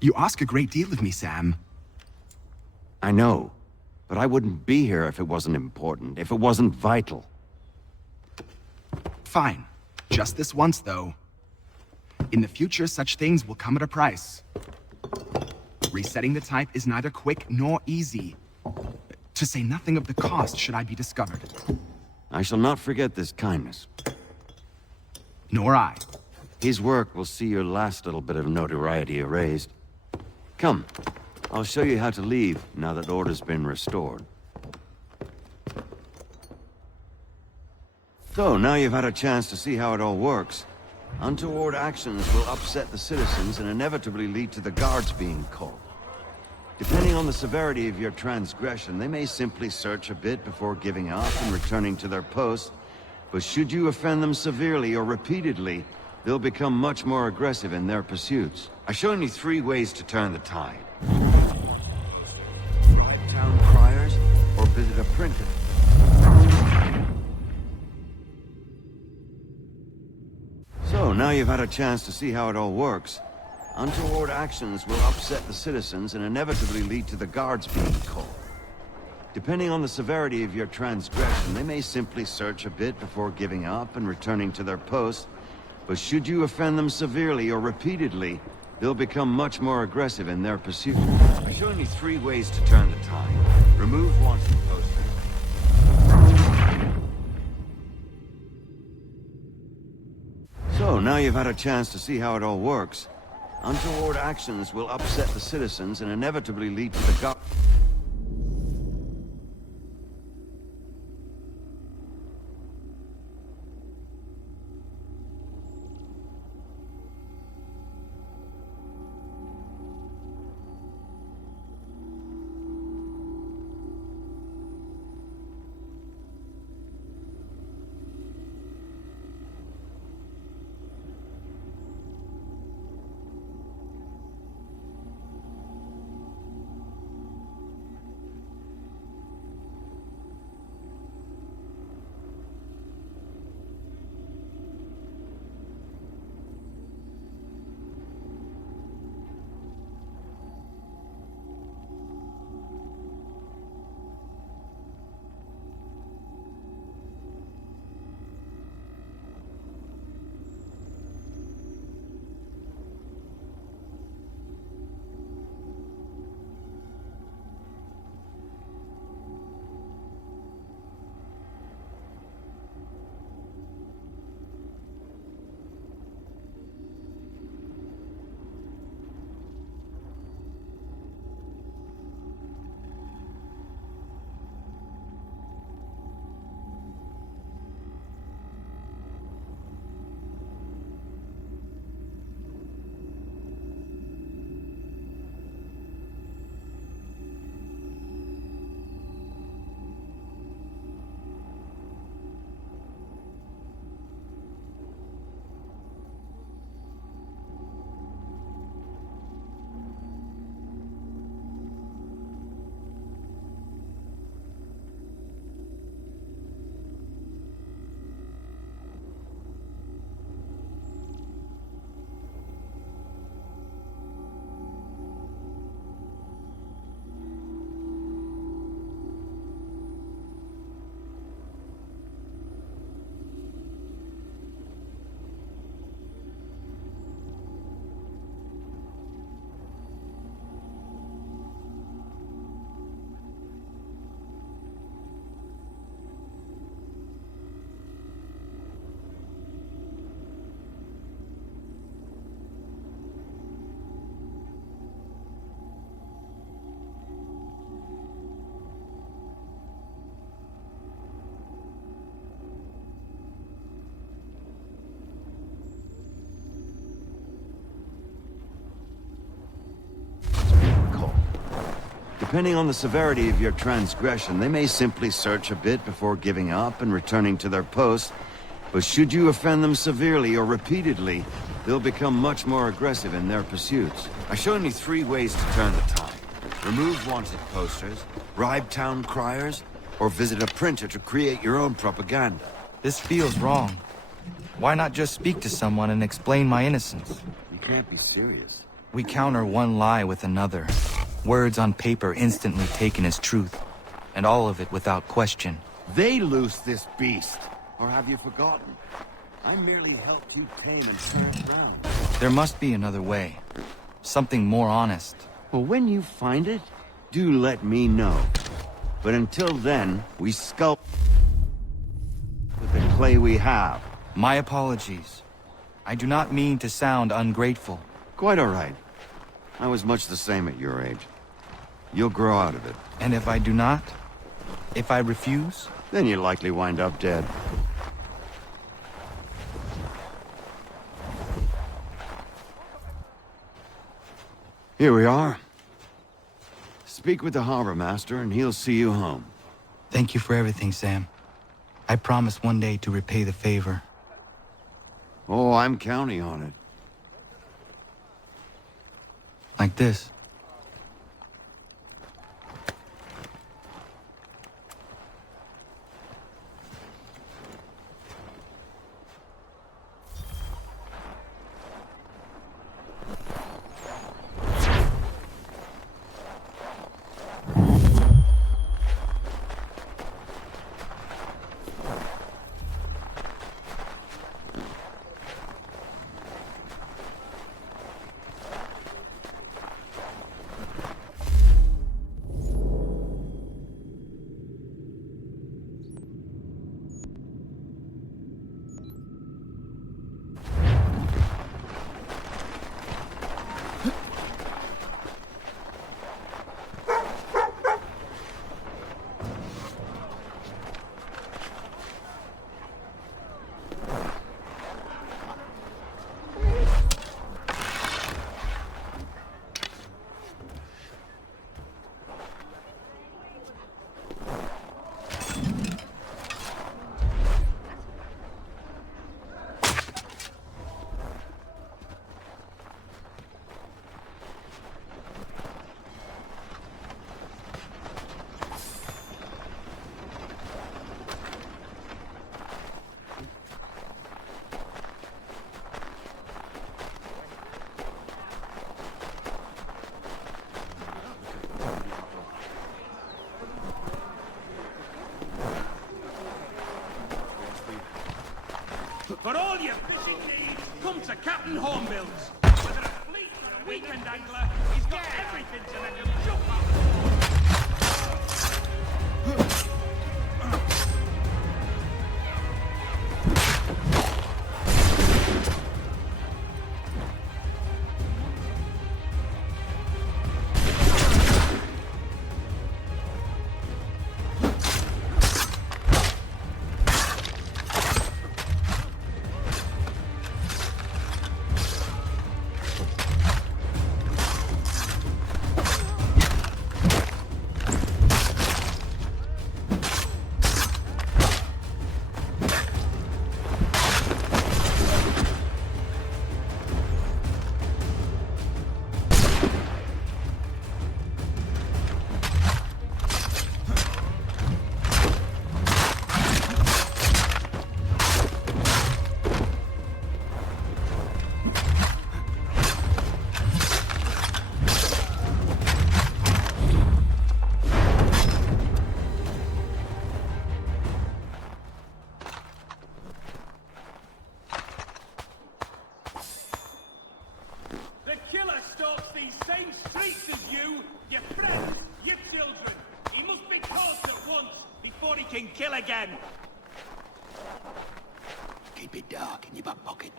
You ask a great deal of me, Sam. I know, but I wouldn't be here if it wasn't important, if it wasn't vital. Fine. Just this once, though. In the future, such things will come at a price. Resetting the type is neither quick nor easy. To say nothing of the cost should I be discovered. I shall not forget this kindness. Nor I. His work will see your last little bit of notoriety erased. Come, I'll show you how to leave now that order's been restored. So, now you've had a chance to see how it all works. Untoward actions will upset the citizens and inevitably lead to the guards being called. Depending on the severity of your transgression, they may simply search a bit before giving up and returning to their post. But should you offend them severely or repeatedly, they'll become much more aggressive in their pursuits. I've shown you 3 ways to turn the tide. Bribe town criers or visit a printer. So, now you've had a chance to see how it all works. Untoward actions will upset the citizens and inevitably lead to the guards being called. Depending on the severity of your transgression, they may simply search a bit before giving up and returning to their post. But should you offend them severely or repeatedly, they'll become much more aggressive in their pursuit. I've shown you 3 ways to turn the tide. Remove wanted posters. So, now you've had a chance to see how it all works. Untoward actions will upset the citizens and inevitably lead to the guards. Depending on the severity of your transgression, they may simply search a bit before giving up and returning to their post. But should you offend them severely or repeatedly, they'll become much more aggressive in their pursuits. I've shown you 3 ways to turn the tide. Remove wanted posters, bribe town criers, or visit a printer to create your own propaganda. This feels wrong. Why not just speak to someone and explain my innocence? You can't be serious. We counter one lie with another. Words on paper instantly taken as truth, and all of it without question. They loose this beast. Or have you forgotten? I merely helped you tame and turn it around. There must be another way. Something more honest. Well, when you find it, do let me know. But until then, we sculpt with the clay we have. My apologies. I do not mean to sound ungrateful. Quite all right. I was much the same at your age. You'll grow out of it. And if I do not? If I refuse? Then you'll likely wind up dead. Here we are. Speak with the harbor master and he'll see you home. Thank you for everything, Sam. I promise one day to repay the favor. Oh, I'm counting on it. Like this. For all your fishing needs, come to Captain Hornbill's. Whether a fleet or a weekend angler, he's got everything to let him jump out. Can kill again. Keep it dark in your back pocket.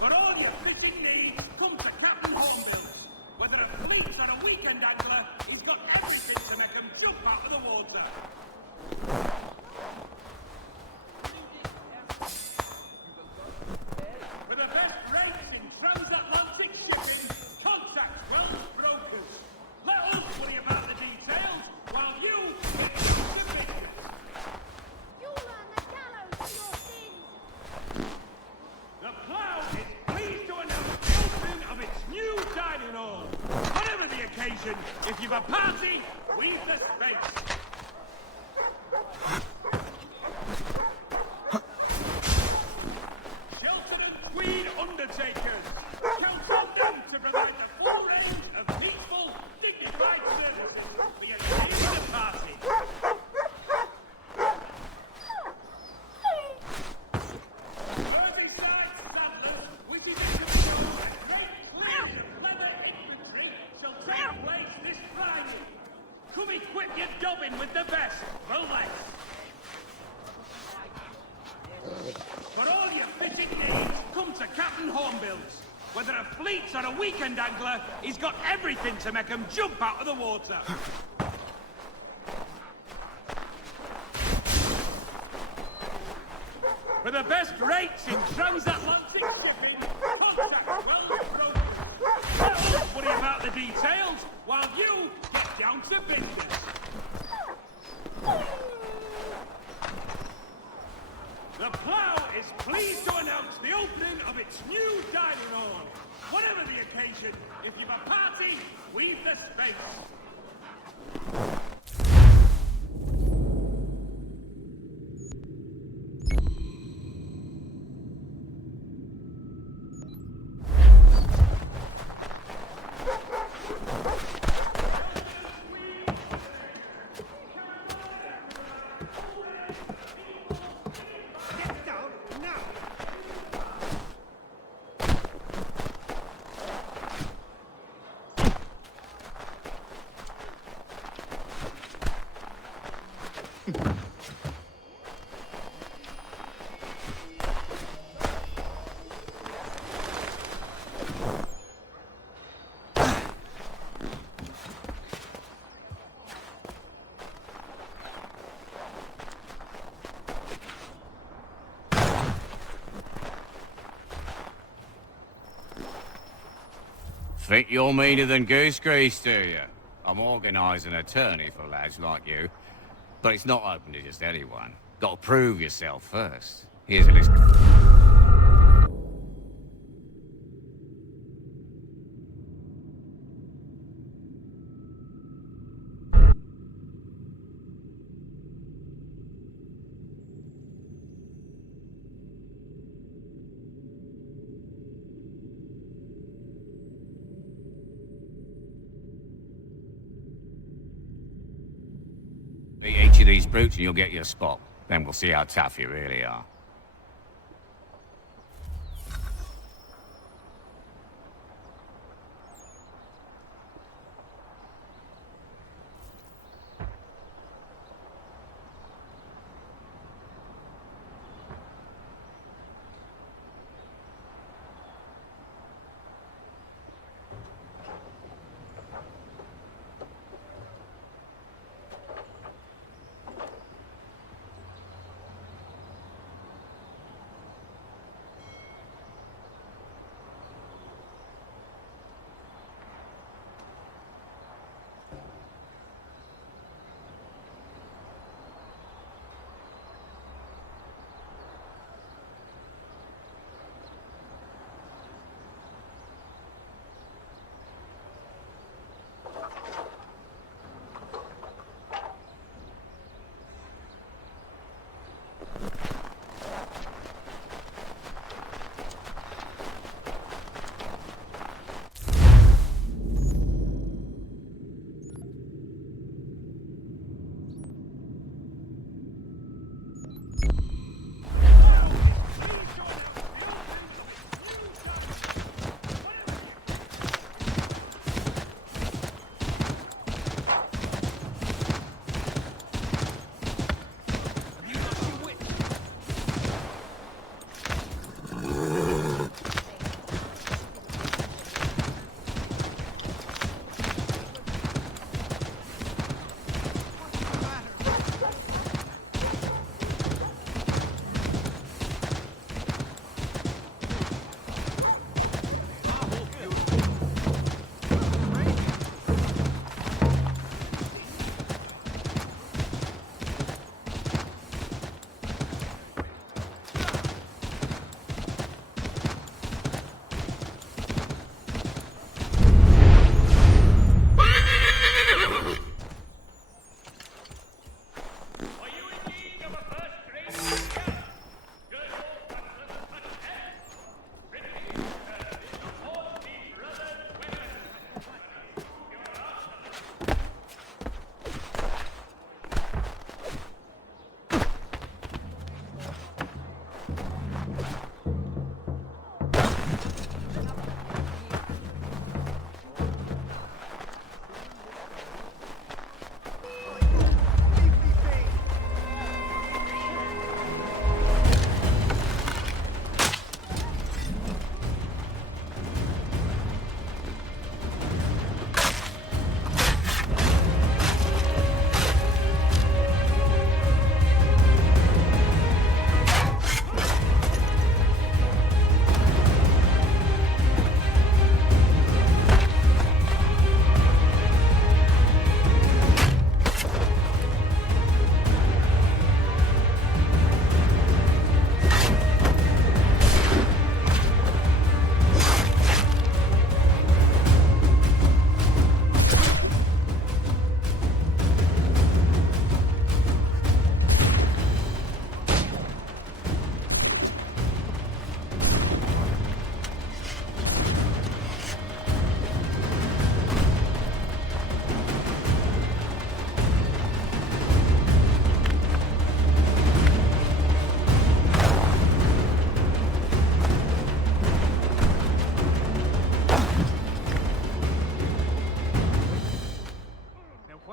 For all your fishing needs, come to Captain Hornbill. Whether a fleet or a weekend angler, he's got everything to make him jump out of the water. For the best rates in transatlantic shipping, contact Welsh Brokers. Let us worry about the details while you get into business. You'll earn the gallows for your sins! The Plough is pleased to announce the opening of its new dining hall. Whatever the occasion, if you've a party, we've the space. Come equip your dobbin with the best, for less. For all your fishing needs, come to Captain Hornbill's. Whether a fleet's or a weekend angler, he's got everything to make 'em jump out of the water. For the best rates in transatlantic shipping, contact Weldon Brothers. Let us worry about the details, while you get down to business. The Plough is pleased to announce the opening of its new dining hall. Whatever the occasion, if you've a party, we've the space. Think you're meaner than goose grease, do you? I'm organising an attorney for lads like you. But it's not open to just anyone. Got to prove yourself first. Here's a list. Beat each of these brutes and you'll get your spot. Then we'll see how tough you really are.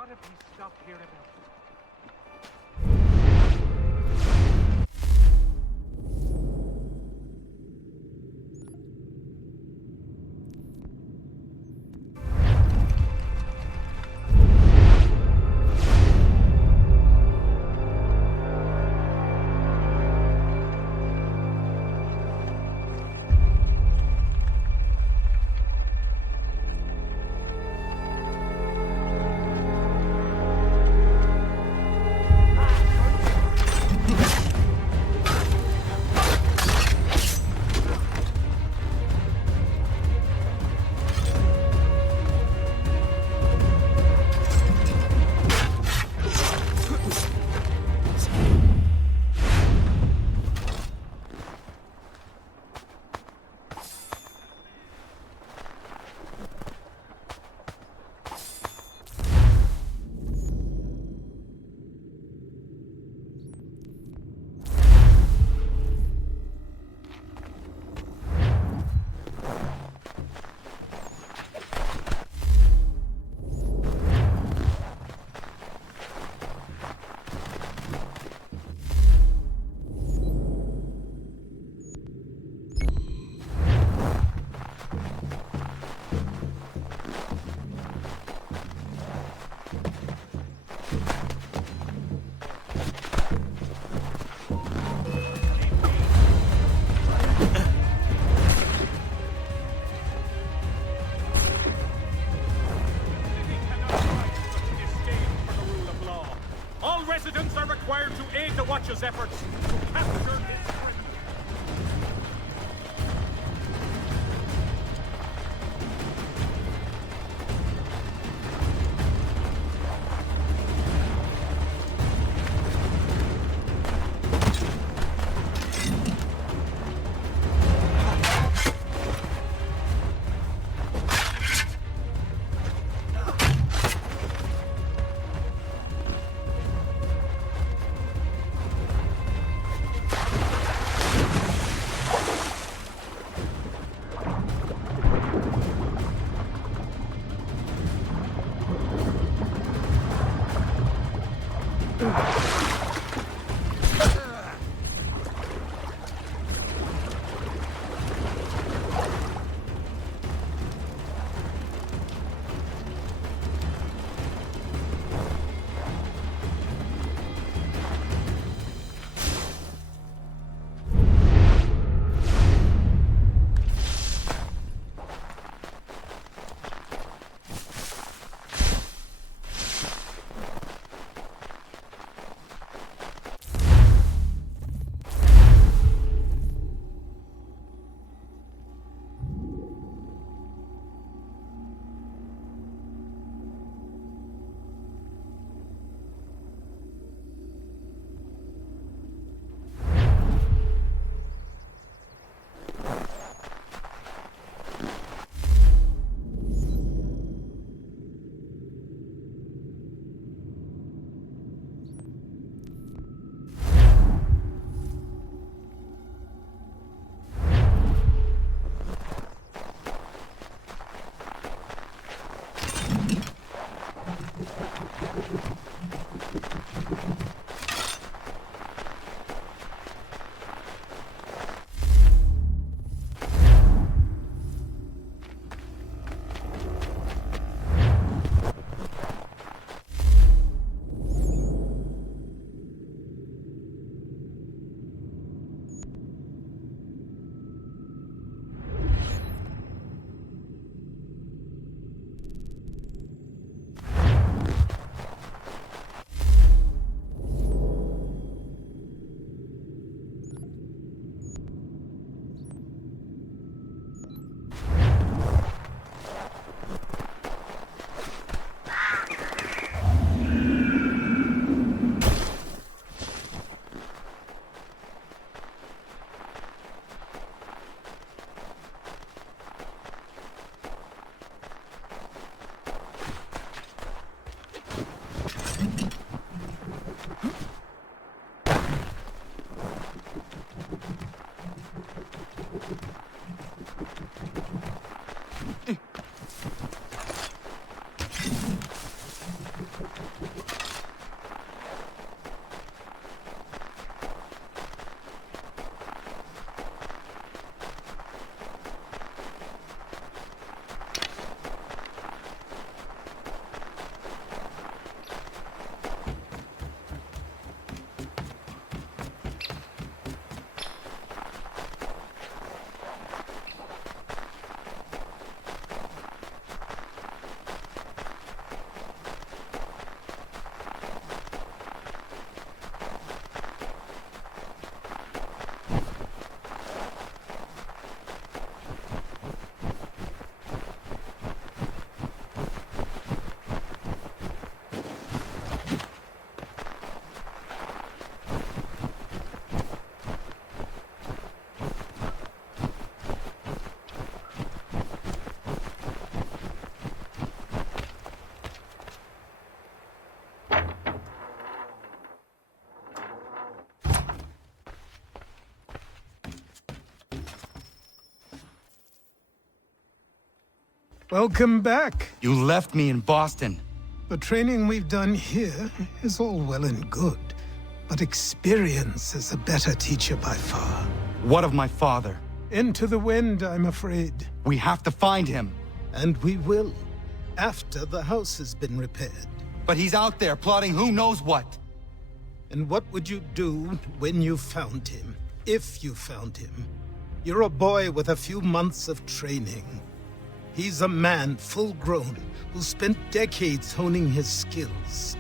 What if he stopped hereabouts? All residents are required to aid the Watcher's efforts to capture his strength. Welcome back. You left me in Boston. The training we've done here is all well and good, but experience is a better teacher by far. What of my father? Into the wind, I'm afraid. We have to find him. And we will, after the house has been repaired. But he's out there plotting who knows what. And what would you do when you found him? If you found him? You're a boy with a few months of training. He's a man, full-grown, who spent decades honing his skills.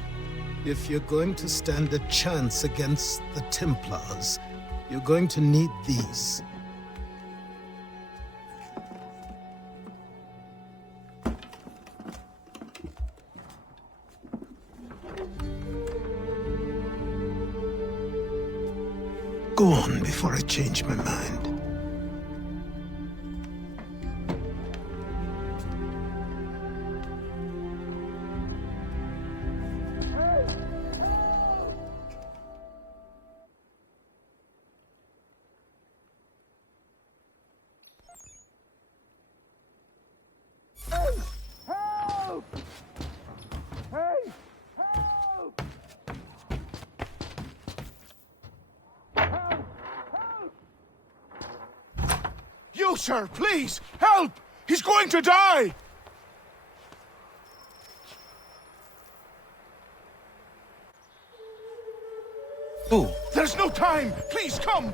If you're going to stand a chance against the Templars, you're going to need these. Go on before I change my mind. You, sir, please, help! He's going to die! Who? There's no time! Please, come!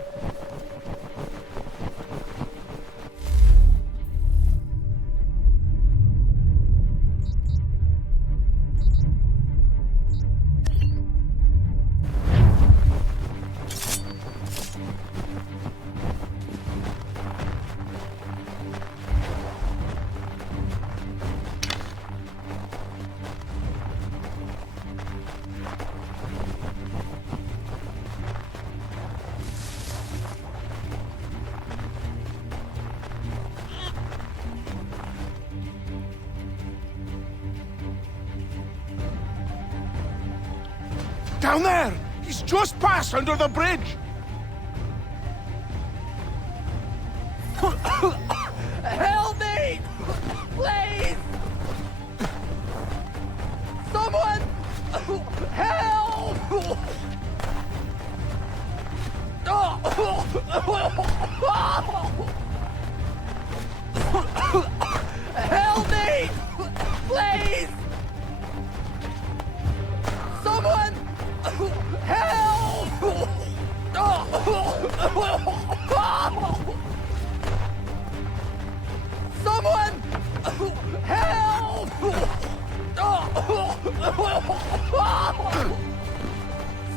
Down there! He's just passed under the bridge! Help me! Please! Someone! Help! Help me! Please! Someone! Help! Someone! Help!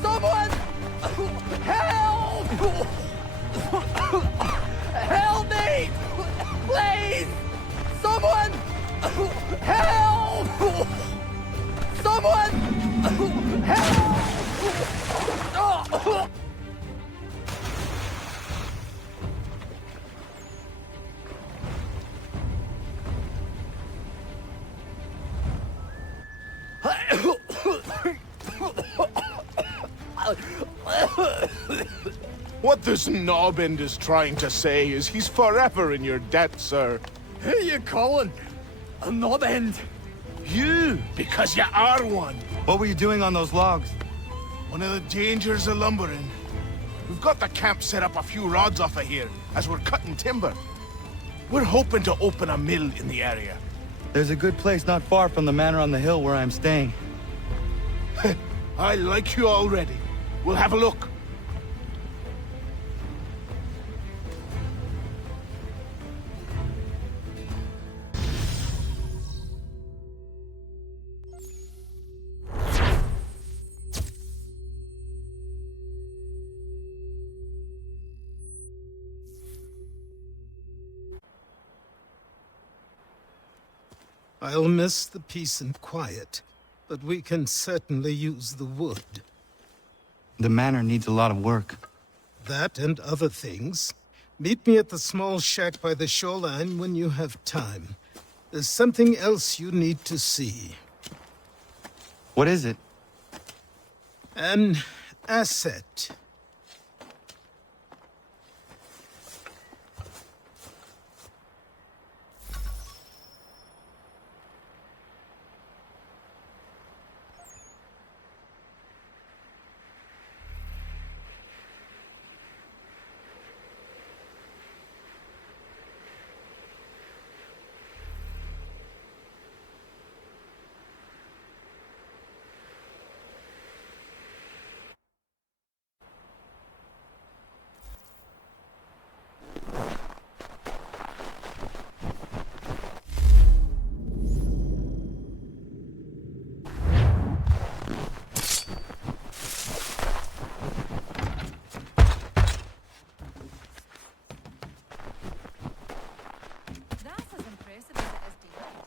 Someone! Help! Help me! Please! Someone! Help! Someone! Help! What this knobend is trying to say is he's forever in your debt, sir. Who you calling? A knob end? You, because you are one. What were you doing on those logs? One of the dangers of lumbering. We've got the camp set up a few rods off of here, as we're cutting timber. We're hoping to open a mill in the area. There's a good place not far from the manor on the hill where I'm staying. I like you already. We'll have a look. I'll miss the peace and quiet, but we can certainly use the wood. The manor needs a lot of work. That and other things. Meet me at the small shack by the shoreline when you have time. There's something else you need to see. What is it? An asset. That's as impressive as it is direct.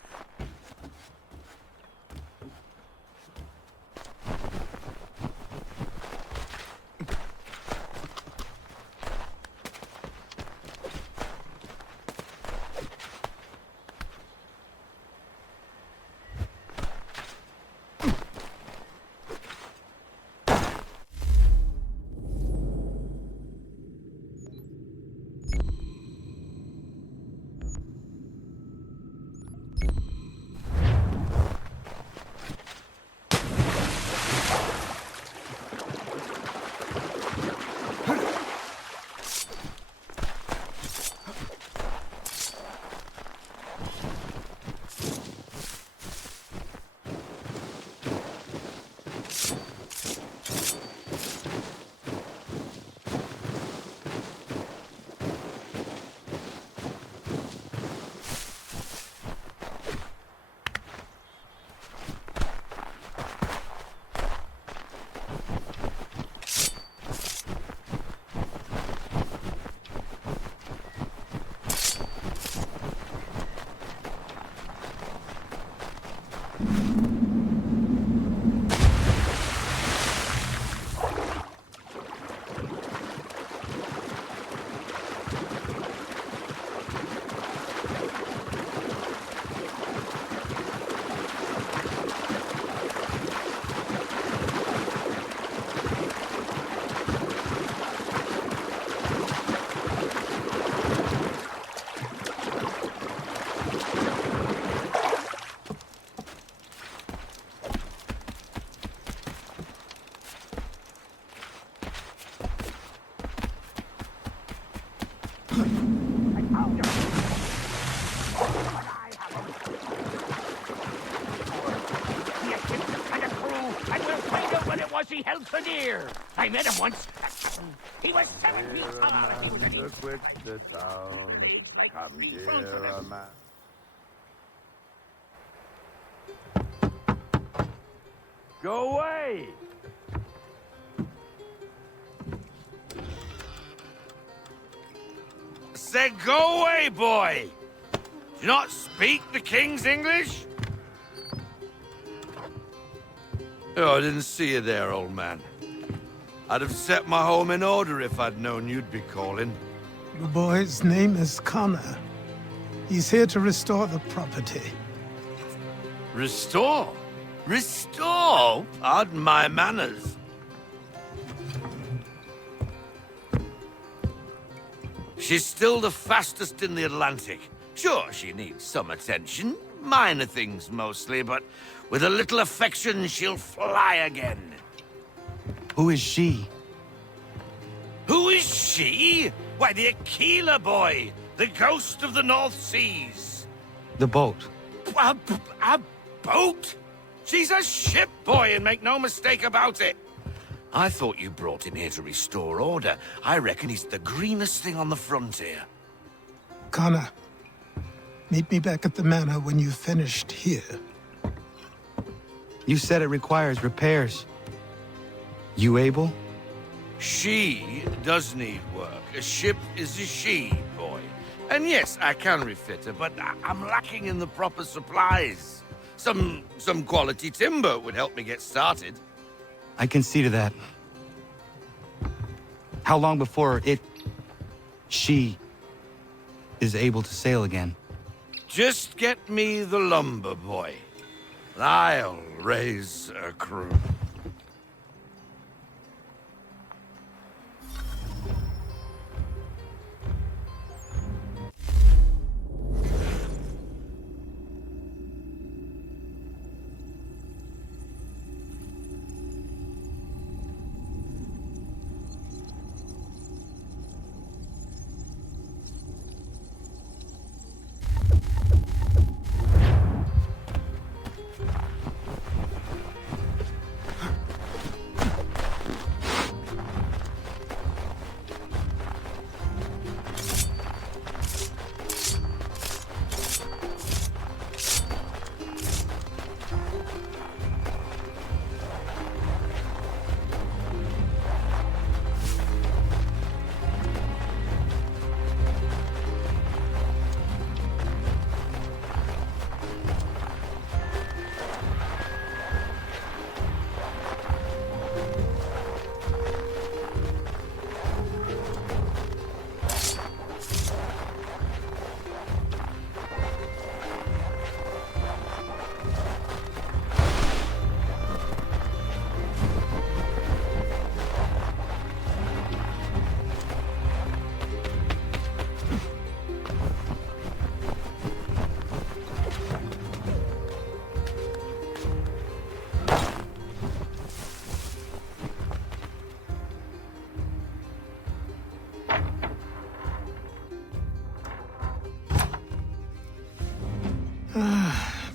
He held for dear. I met him once. He was 7 feet tall and he was an quit the town. Come here, a man. Go away! Say, go away, boy! Do you not speak the King's English? Oh, I didn't see you there, old man. I'd have set my home in order if I'd known you'd be calling. The boy's name is Connor. He's here to restore the property. Restore? Restore? Pardon my manners. She's still the fastest in the Atlantic. Sure, she needs some attention. Minor things mostly, but With a little affection, she'll fly again. Who is she? Who is she? Why, the Aquila boy, the ghost of the North Seas. The boat. A boat? She's a ship boy, and make no mistake about it. I thought you brought him here to restore order. I reckon he's the greenest thing on the frontier. Connor, meet me back at the manor when you've finished here. You said it requires repairs. You able? She does need work. A ship is a she, boy. And yes, I can refit her, but I'm lacking in the proper supplies. Some quality timber would help me get started. I can see to that. How long before she is able to sail again? Just get me the lumber, boy. I'll raise a crew.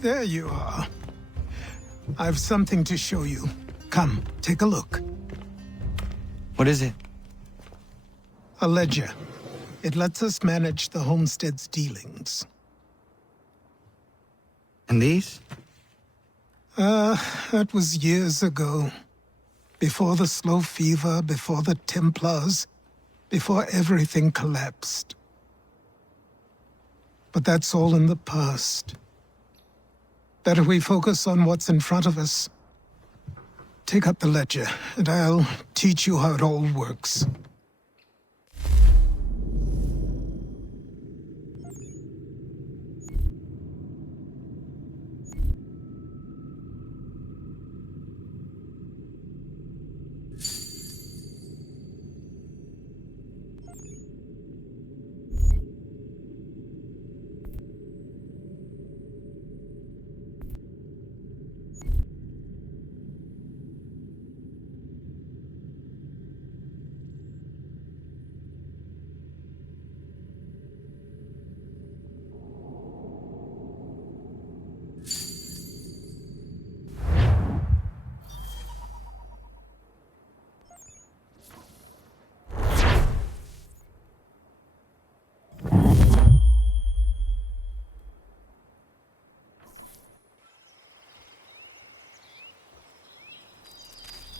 There you are. I've something to show you. Come, take a look. What is it? A ledger. It lets us manage the homestead's dealings. And these? That was years ago. Before the slow fever, before the Templars, before everything collapsed. But that's all in the past. Better we focus on what's in front of us. Take up the ledger, and I'll teach you how it all works.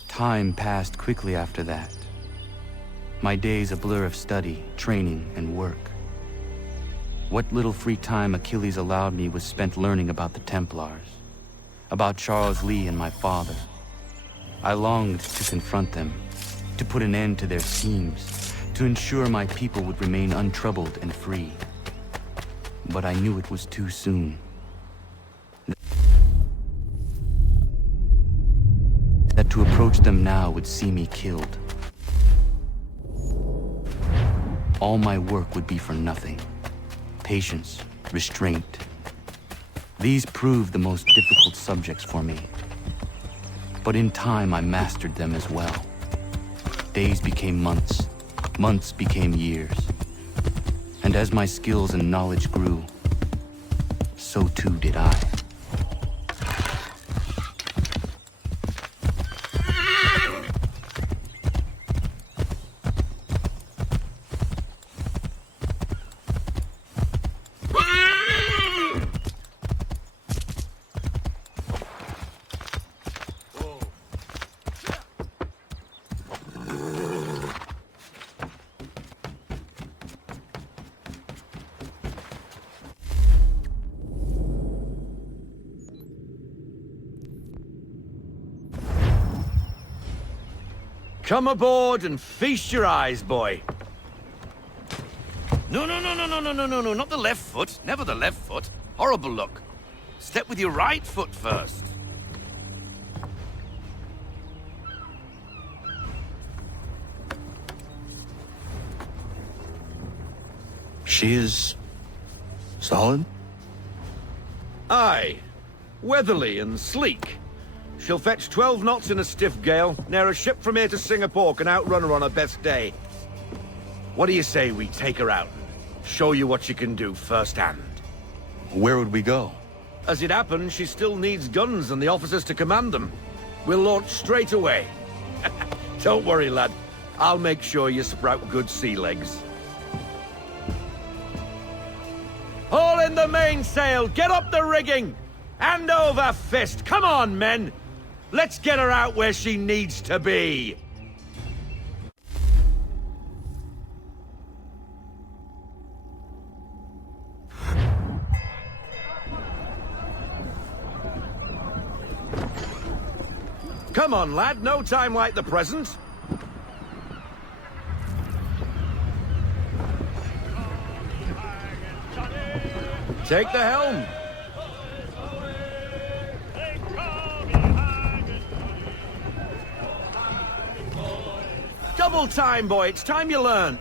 Time passed quickly after that. My days a blur of study, training, and work. What little free time Achilles allowed me was spent learning about the Templars, about Charles Lee and my father. I longed to confront them, to put an end to their schemes, to ensure my people would remain untroubled and free. But I knew it was too soon. That to approach them now would see me killed. All my work would be for nothing. Patience, restraint. These proved the most difficult subjects for me. But in time, I mastered them as well. Days became months, months became years. And as my skills and knowledge grew, so too did I. Come aboard and feast your eyes, boy. No, not the left foot. Never the left foot. Horrible look. Step with your right foot first. She is solid? Aye. Weatherly and sleek. She'll fetch 12 knots in a stiff gale. Ne'er a ship from here to Singapore can outrun her on her best day. What do you say we take her out? Show you what she can do firsthand. Where would we go? As it happens, she still needs guns and the officers to command them. We'll launch straight away. Don't worry, lad. I'll make sure you sprout good sea legs. Haul in the mainsail! Get up the rigging! Hand over fist! Come on, men! Let's get her out where she needs to be! Come on, lad. No time like the present. Take the helm. Double time, boy. It's time you learned.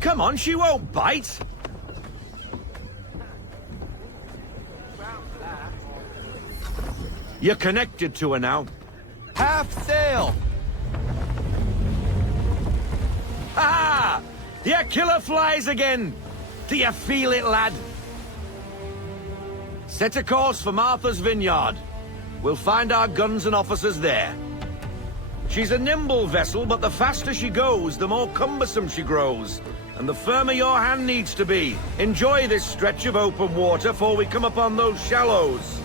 Come on, she won't bite. You're connected to her now. Half sail! Ha! Your killer flies again! Do you feel it, lad? Set a course for Martha's Vineyard. We'll find our guns and officers there. She's a nimble vessel, but the faster she goes, the more cumbersome she grows. And the firmer your hand needs to be. Enjoy this stretch of open water before we come upon those shallows.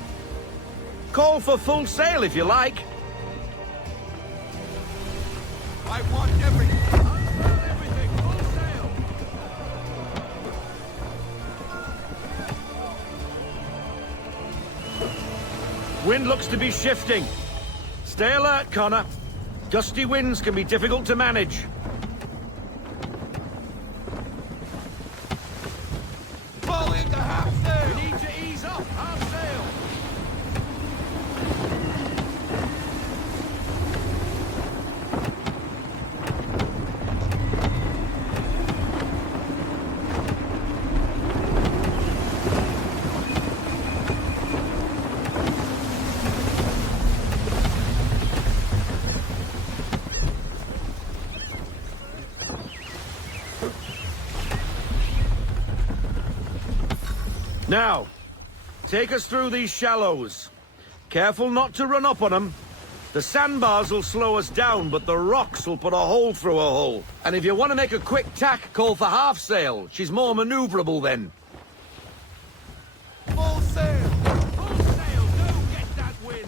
Call for full sail if you like. I want everything. Unfurl everything, full sail. Wind looks to be shifting. Stay alert, Connor. Gusty winds can be difficult to manage. Fall into half sail! We need to ease up, half sail. Now, take us through these shallows. Careful not to run up on them. The sandbars will slow us down, but the rocks will put a hole through a hull. And if you want to make a quick tack, call for half sail. She's more maneuverable then. Full sail! Full sail, don't get that wind.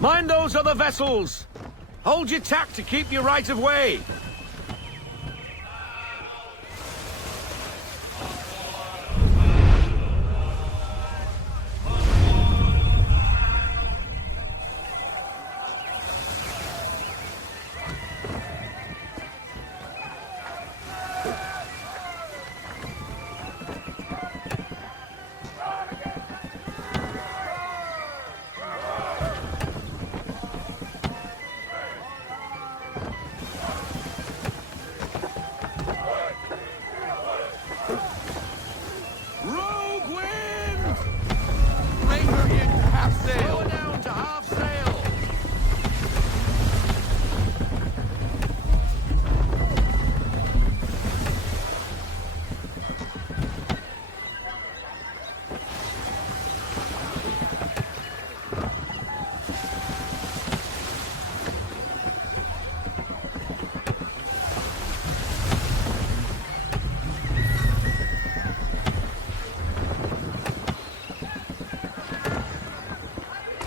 Mind those other vessels! Hold your tack to keep your right of way!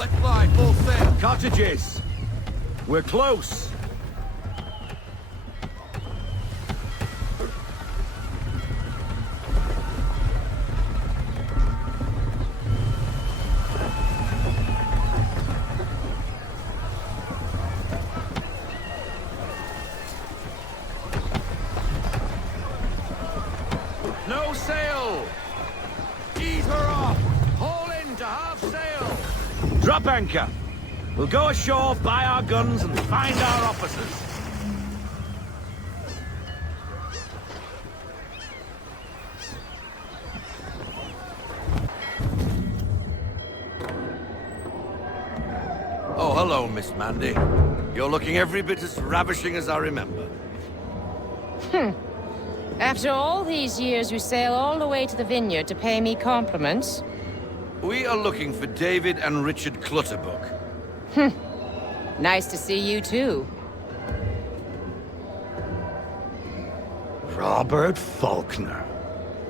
Let's fly full sail. Cottages! We're close! No sail! Ease her off. Haul in to half sail. Drop anchor! We'll go ashore, buy our guns, and find our officers. Oh, hello, Miss Mandy. You're looking every bit as ravishing as I remember. After all these years, you sail all the way to the vineyard to pay me compliments? We are looking for David and Richard Clutterbuck. Nice to see you, too. Robert Faulkner.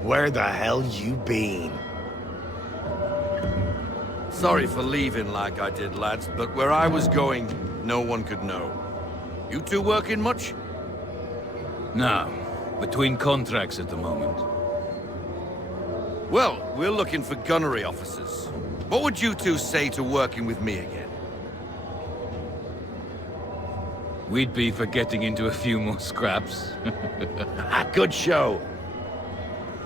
Where the hell you been? Sorry for leaving like I did, lads, but where I was going, no one could know. You two working much? No. Between contracts at the moment. Well, we're looking for gunnery officers. What would you two say to working with me again? We'd be for getting into a few more scraps. Good show.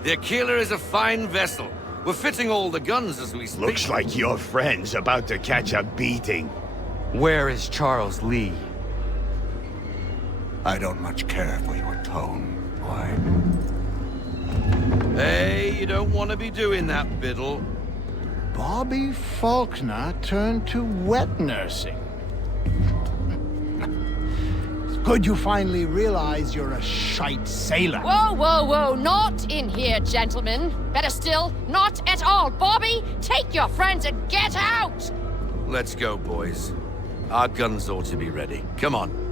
The Aquila is a fine vessel. We're fitting all the guns as we speak. Looks like your friend's about to catch a beating. Where is Charles Lee? I don't much care for your tone, boy. Hey, you don't want to be doing that, Biddle. Bobby Faulkner turned to wet nursing. It's good you finally realize you're a shite sailor. Whoa, whoa, whoa, not in here, gentlemen. Better still, not at all. Bobby, take your friends and get out! Let's go, boys. Our guns ought to be ready. Come on.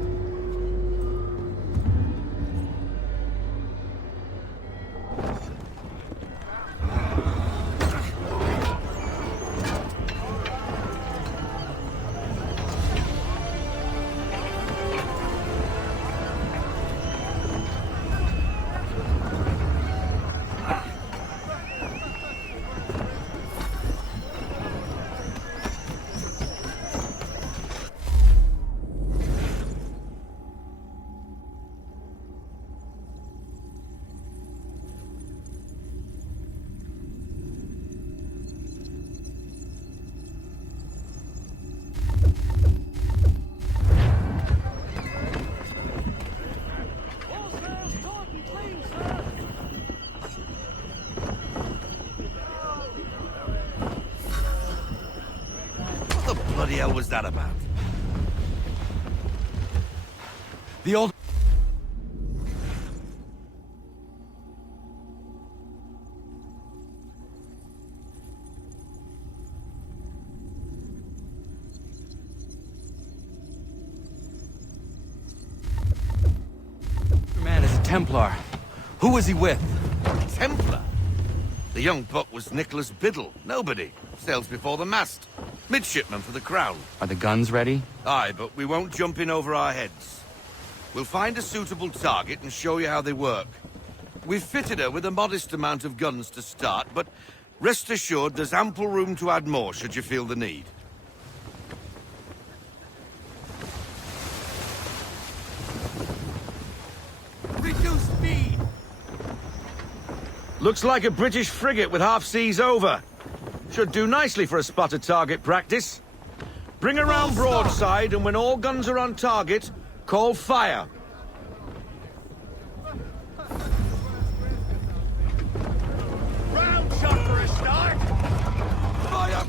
What the bloody hell was that about? The old... man is a Templar. Who was he with? Templar? The young buck was Nicholas Biddle. Nobody. Sails before the mast. Midshipman for the Crown. Are the guns ready? Aye, but we won't jump in over our heads. We'll find a suitable target and show you how they work. We've fitted her with a modest amount of guns to start, but rest assured there's ample room to add more should you feel the need. Reduce speed. Looks like a British frigate with half seas over. Should do nicely for a spotted target practice. Bring her round broadside, and when all guns are on target, call fire. Round shot for a start. Fire!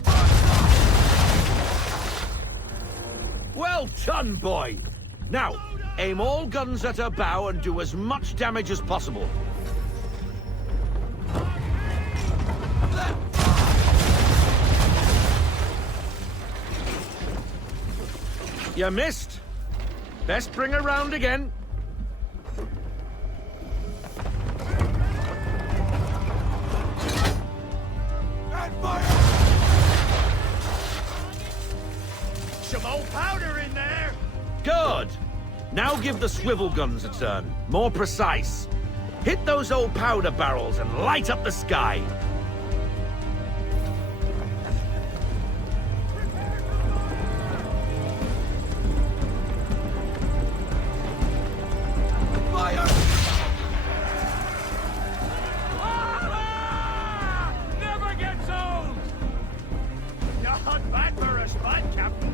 Well done, boy. Now, aim all guns at her bow and do as much damage as possible. You missed. Best bring her round again. And fire! old powder in there! Good! Now give the swivel guns a turn. More precise. Hit those old powder barrels and light up the sky. Fire! Ah! Never gets old! Not bad for a spud, Captain.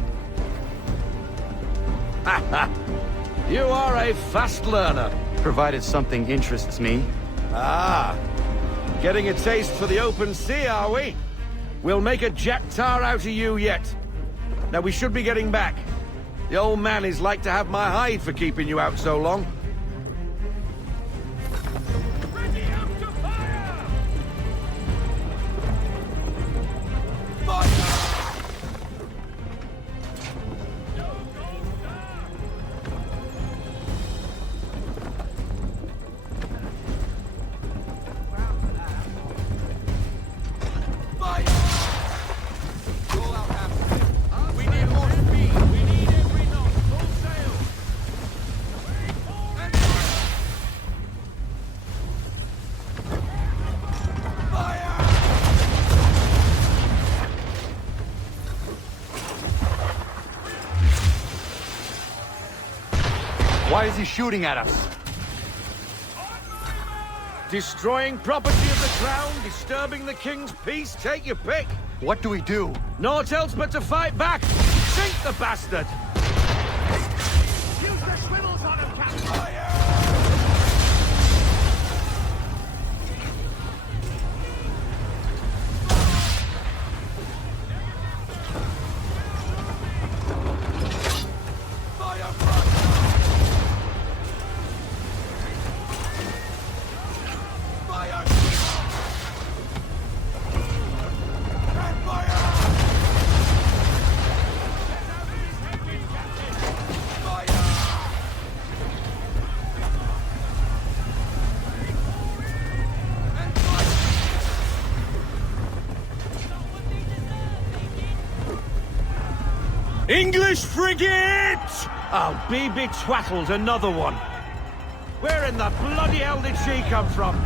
You are a fast learner. Provided something interests me. Ah, getting a taste for the open sea, are we? We'll make a jack tar out of you yet. Now we should be getting back. The old man is like to have my hide for keeping you out so long. Ready up to fire! We need more speed. We need every knot. Full sail. Why is he shooting at us? Destroying property of the crown, disturbing the king's peace, take your pick. What do we do? Naught else but to fight back. Sink the bastard. Use the swivels on him, Captain. English frigate! Oh, BB Twattle's another one. Where in the bloody hell did she come from?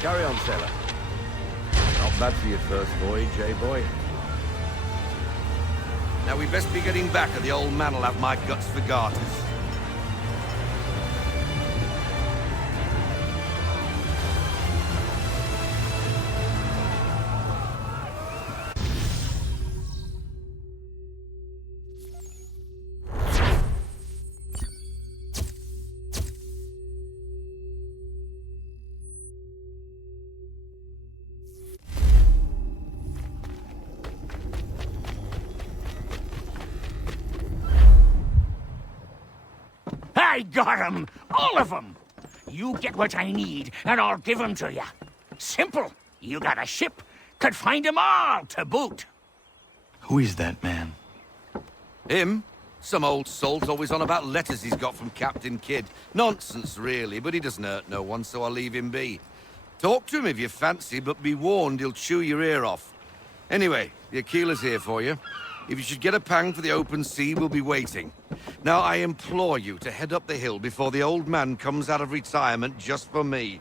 Carry on, sailor. Not bad for your first voyage, eh, boy? Now we best be getting back, or the old man'll have my guts for garters. I got 'em! All of 'em! You get what I need, and I'll give 'em to you. Simple. You got a ship, could find 'em all to boot. Who is that man? Him? Some old salt always on about letters he's got from Captain Kidd. Nonsense, really, but he doesn't hurt no one, so I'll leave him be. Talk to him if you fancy, but be warned he'll chew your ear off. Anyway, the Aquila's here for you. If you should get a pang for the open sea, we'll be waiting. Now, I implore you to head up the hill before the old man comes out of retirement just for me.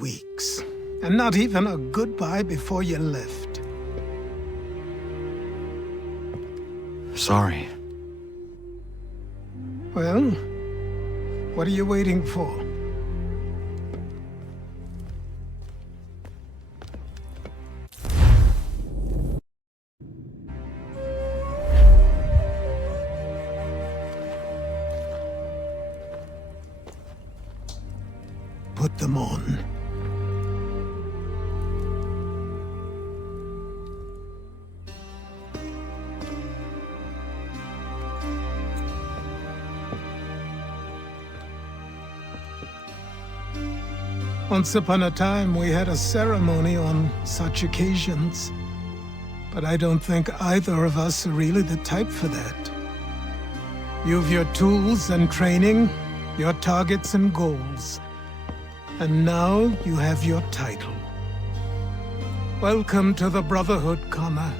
Weeks. And not even a goodbye before you left. Sorry. Well, what are you waiting for? Put them on. Once upon a time, we had a ceremony on such occasions. But I don't think either of us are really the type for that. You've your tools and training, your targets and goals. And now you have your title. Welcome to the Brotherhood, Connor.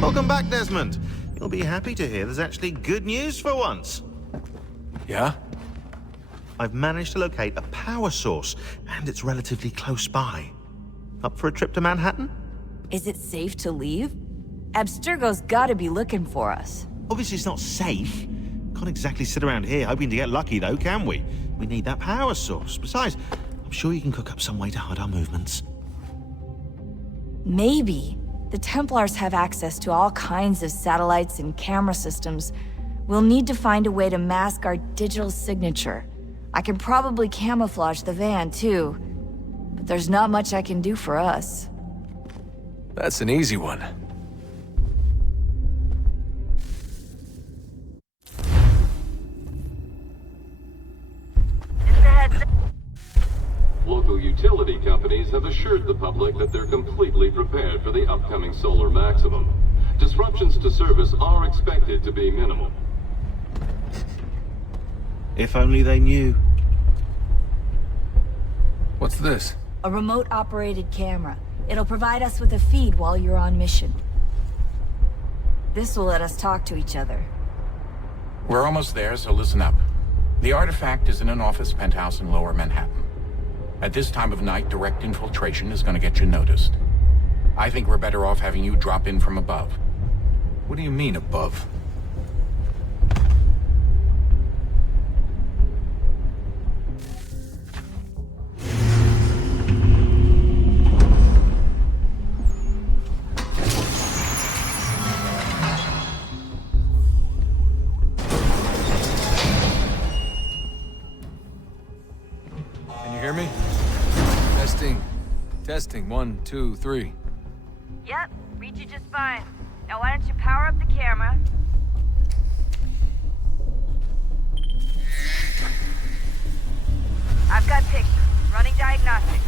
Welcome back, Desmond. You'll be happy to hear there's actually good news for once. Yeah? I've managed to locate a power source, and it's relatively close by. Up for a trip to Manhattan? Is it safe to leave? Abstergo's gotta be looking for us. Obviously it's not safe. Can't exactly sit around here hoping to get lucky, though, can we? We need that power source. Besides, I'm sure you can cook up some way to hide our movements. Maybe. The Templars have access to all kinds of satellites and camera systems. We'll need to find a way to mask our digital signature. I can probably camouflage the van, too. But there's not much I can do for us. That's an easy one. Local utility companies have assured the public that they're completely prepared for the upcoming solar maximum. Disruptions to service are expected to be minimal. If only they knew. What's this? A remote-operated camera. It'll provide us with a feed while you're on mission. This will let us talk to each other. We're almost there, so listen up. The artifact is in an office penthouse in Lower Manhattan. At this time of night, direct infiltration is going to get you noticed. I think we're better off having you drop in from above. What do you mean, above? Can you hear me? Testing. Testing. 1, 2, 3. Yep, read you just fine. Now why don't you power up the camera? I've got pictures. Running diagnostics.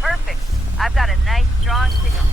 Perfect. I've got a nice, strong signal.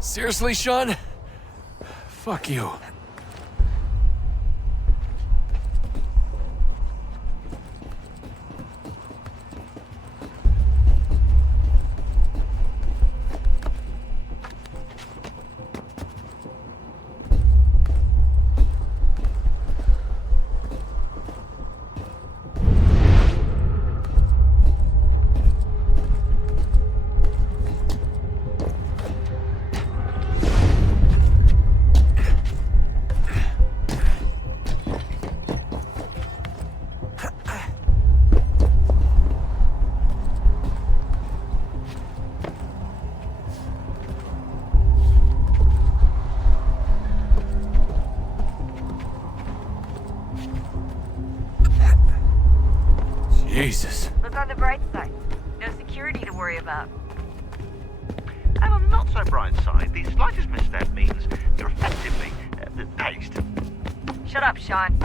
Seriously, Sean? Fuck you. Jesus. Look on the bright side. No security to worry about. And on the not so bright side, the slightest misstep means you're effectively paced. Shut up, Sean.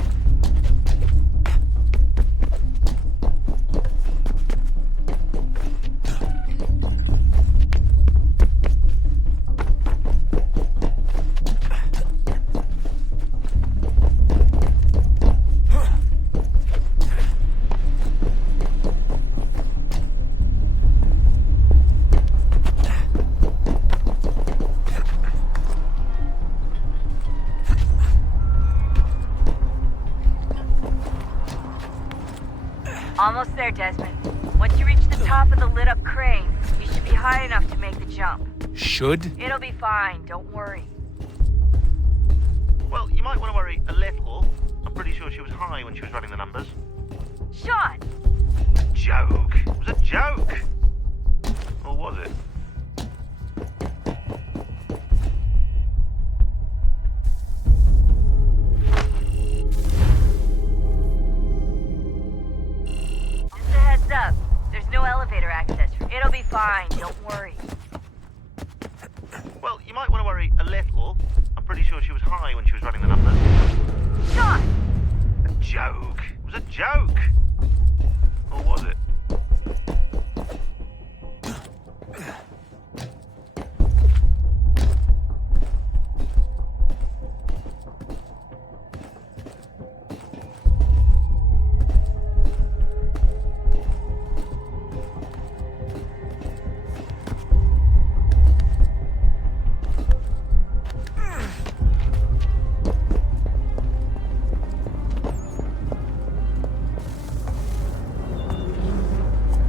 Almost there, Desmond. Once you reach the top of the lit-up crane, you should be high enough to make the jump. Should? It'll be fine, don't worry. Well, you might want to worry a little. I'm pretty sure she was high when she was running the numbers. Sean! Joke. It was a joke. Or was it? Just a heads up. There's no elevator access. It'll be fine, don't worry. Well, you might want to worry a little. I'm pretty sure she was high when she was running the numbers. Sean! A joke. It was a joke. Or was it?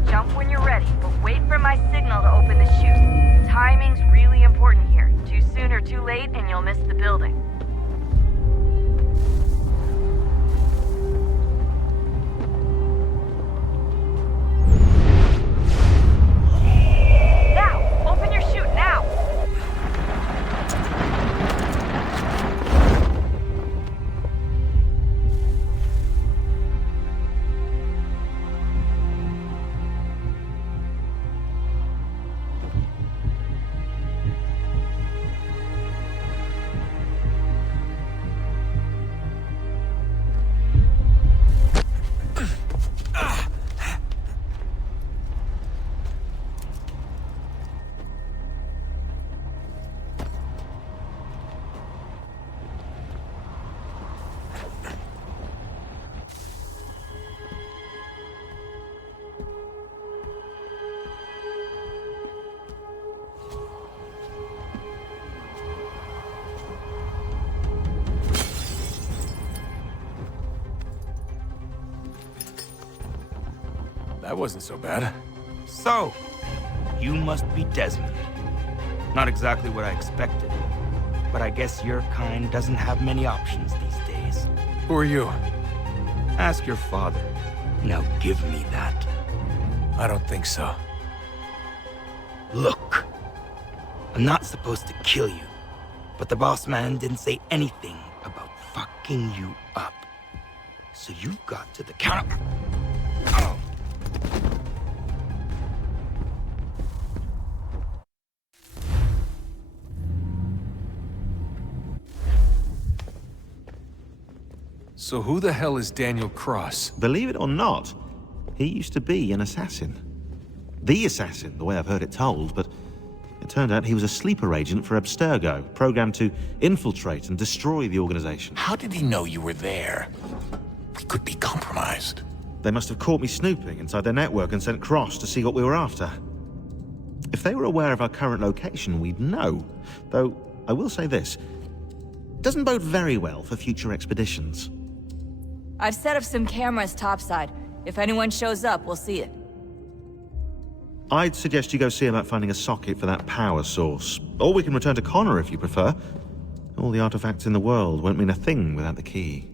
Jump when you're ready, but wait for my signal to open the chute. Timing's really important here. Too soon or too late, and you'll miss the building. Now! Open your chute, now! That wasn't so bad. So, you must be Desmond. Not exactly what I expected, but I guess your kind doesn't have many options these days. Who are you? Ask your father. Now give me that. I don't think so. Look, I'm not supposed to kill you, but the boss man didn't say anything about fucking you up. So you've got to the counter. Oh. So who the hell is Daniel Cross? Believe it or not, he used to be an assassin. The assassin, the way I've heard it told, but it turned out he was a sleeper agent for Abstergo, programmed to infiltrate and destroy the organization. How did he know you were there? We could be compromised. They must have caught me snooping inside their network and sent Cross to see what we were after. If they were aware of our current location, we'd know. Though, I will say this. It doesn't bode very well for future expeditions. I've set up some cameras topside. If anyone shows up, we'll see it. I'd suggest you go see about finding a socket for that power source. Or we can return to Connor if you prefer. All the artifacts in the world won't mean a thing without the key.